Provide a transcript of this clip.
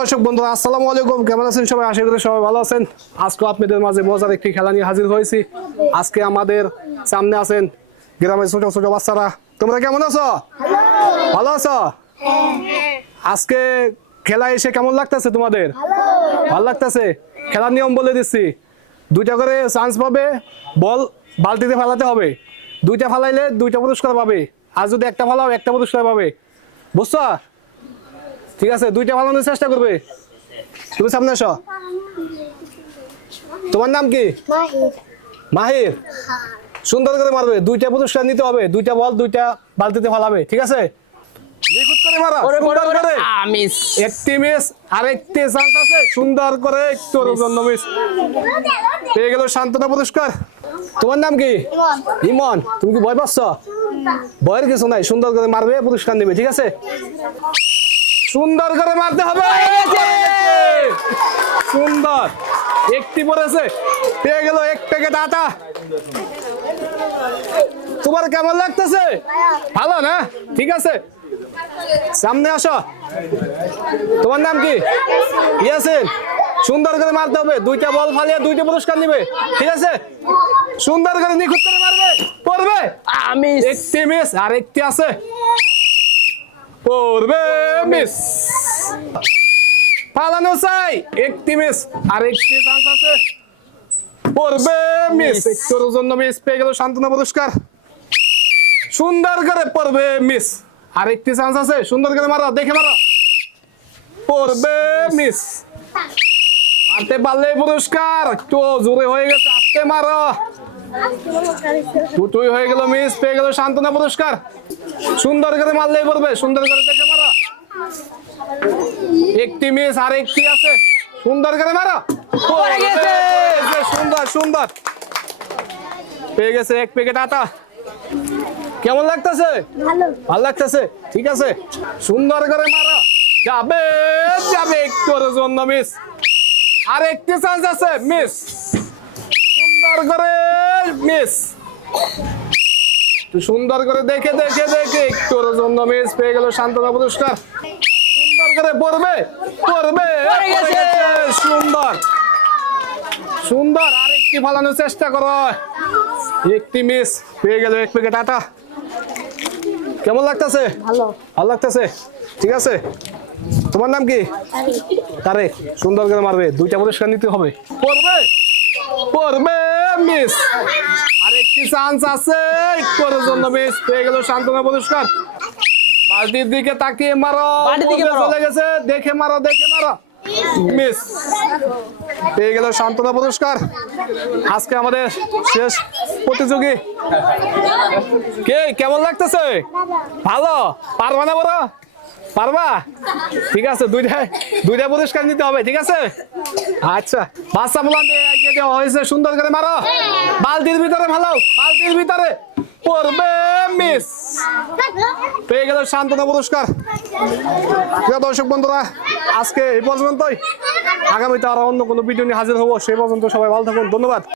দর্শক বন্ধুরা আসসালামু আলাইকুম, কেমন আছেন সবাই? আশা করি সবাই ভালো আছেন। আজকে আপনাদের মাঝে মজার একটি খেলা নিয়ে হাজির হয়েছি। আজকে আমাদের সামনে আছেন গ্রামের ছোট ছোট বাচ্চারা। তোমরা কেমন আছো? ভালো আছো? আজকে খেলা এসে কেমন লাগতেছে তোমাদের? ভালো লাগতেছে। খেলার নিয়ম বলে দিচ্ছি, দুইটা করে চান্স পাবে, বল বালতিতে ফেলাতে হবে। দুইটা ফালাইলে দুইটা পুরস্কার পাবে, আর যদি একটা ফালাও একটা পুরস্কার পাবে, বুঝছো? ঠিক আছে, দুইটা ফালানোর চেষ্টা করবে। তুমি সামনে আসো। তোমার নাম কি? মাহির। সুন্দর করে মারবে, দুইটা পুরস্কার নিতে হবে। দুইটা বল দুইটা বালতিতে ফালাবে, ঠিক আছে? নিখুঁত করে মারো, সুন্দর করে। একটি মিস, আরেকটি চান্স আছে। সুন্দর করে একটু জন্য মিস পেয়ে গেল সান্ত্বনা পুরস্কার। তোমার নাম কি? ইমন। তুমি কি ভয় পাচ্ছ? ভয়ের কিছু নাই, সুন্দর করে মারবে, পুরস্কার নেবে, ঠিক আছে? সুন্দর করে মারতে হবে। সুন্দর, একটি পড়েছে, পেয়ে গেল 1 প্যাকেট আটা। তোমার কেমন লাগতেছে? ভালো না? ঠিক আছে, সামনে আসো। তোমার নাম কি? ইয়াসিন। সুন্দর করে মারতে হবে, দুইটা বল ফালিয়ে দুইটা পুরস্কার নিবে, ঠিক আছে? সুন্দর করে নিখুঁত করে মারবে, পড়বে। আমি একটি মিস, আর একটি আছে, পড়বে, মিস। ফালানো চাই, একটি মিস, আর একটি চান্স আছে, পড়বে, মিস। একটুর জন্য মিস, পেয়ে গেল সান্ত্বনা পুরস্কার। সুন্দর করে পড়বে, মিস, আর একটি চান্স আছে। সুন্দর করে মারো, দেখে মারো, পড়বে, মিস। মারতে পারলে পুরস্কার। একটু জোরে হয়ে গেছে, আস্তে মারো। দুটোই হয়ে গেল মিস, পেয়ে গেল সান্ত্বনা পুরস্কার। সুন্দর করে মারলেই পড়বে, সুন্দর করে দেখে মারো। একটি মিস, আর একটি আছে, সুন্দর করে মারো। সুন্দর সুন্দর, পেয়ে গেছে 1 প্যাকেট আটা। কেমন লাগতেছে? ভালো লাগতেছে, ঠিক আছে। সুন্দর করে মারো, যাবে যাবে, একটুর জন্য মিস, আর একটি চান্স আছে, মিস। সুন্দর করে মিস, সুন্দর করে দেখে দেখে দেখে, একটুর জন্য মিস, পেয়ে গেল সান্ত্বনা পুরস্কার। সুন্দর করে পড়বে, পড়বে, সুন্দর সুন্দর, আর একটি ফালানোর চেষ্টা করো। একটি মিস, পেয়ে গেল 1 প্যাকেট আটা। কেমন লাগতেছে? ভালো লাগতেছে, ঠিক আছে। তোমার নাম কি? তারেক। সুন্দর করে মারবে, দুইটা পুরস্কার নিতে হবে, পড়বে, পড়বে, মিস, আর একটি চান্স আছে, একটুর জন্য মিস, পেয়ে গেল সান্ত্বনা পুরস্কার। বালতির দিকে তাকিয়ে মারো, চলে গেছে, দেখে মারো, দেখে মারো, মিস, পেয়ে গেল সান্ত্বনা পুরস্কার। আজকে আমাদের শেষ প্রতিযোগী কে? কেমন লাগতেছে? ভালো। পারবা না বড়? পারবা? ঠিক আছে, দুইটা পুরস্কার নিতে হবে, ঠিক আছে? আচ্ছা, বাচ্চা বলান দেওয়া হয়েছে। সুন্দর করে মারো, বালতির ভিতরে ভালো, বালতির ভিতরে, পড়বে, মিস, পেয়ে গেল সান্ত্বনা পুরস্কার। দর্শক বন্ধুরা, আজকে এই পর্যন্তই। আগামীতে আরো অন্য কোনো ভিডিও নিয়ে হাজির হবো। সেই পর্যন্ত সবাই ভালো থাকুন, ধন্যবাদ।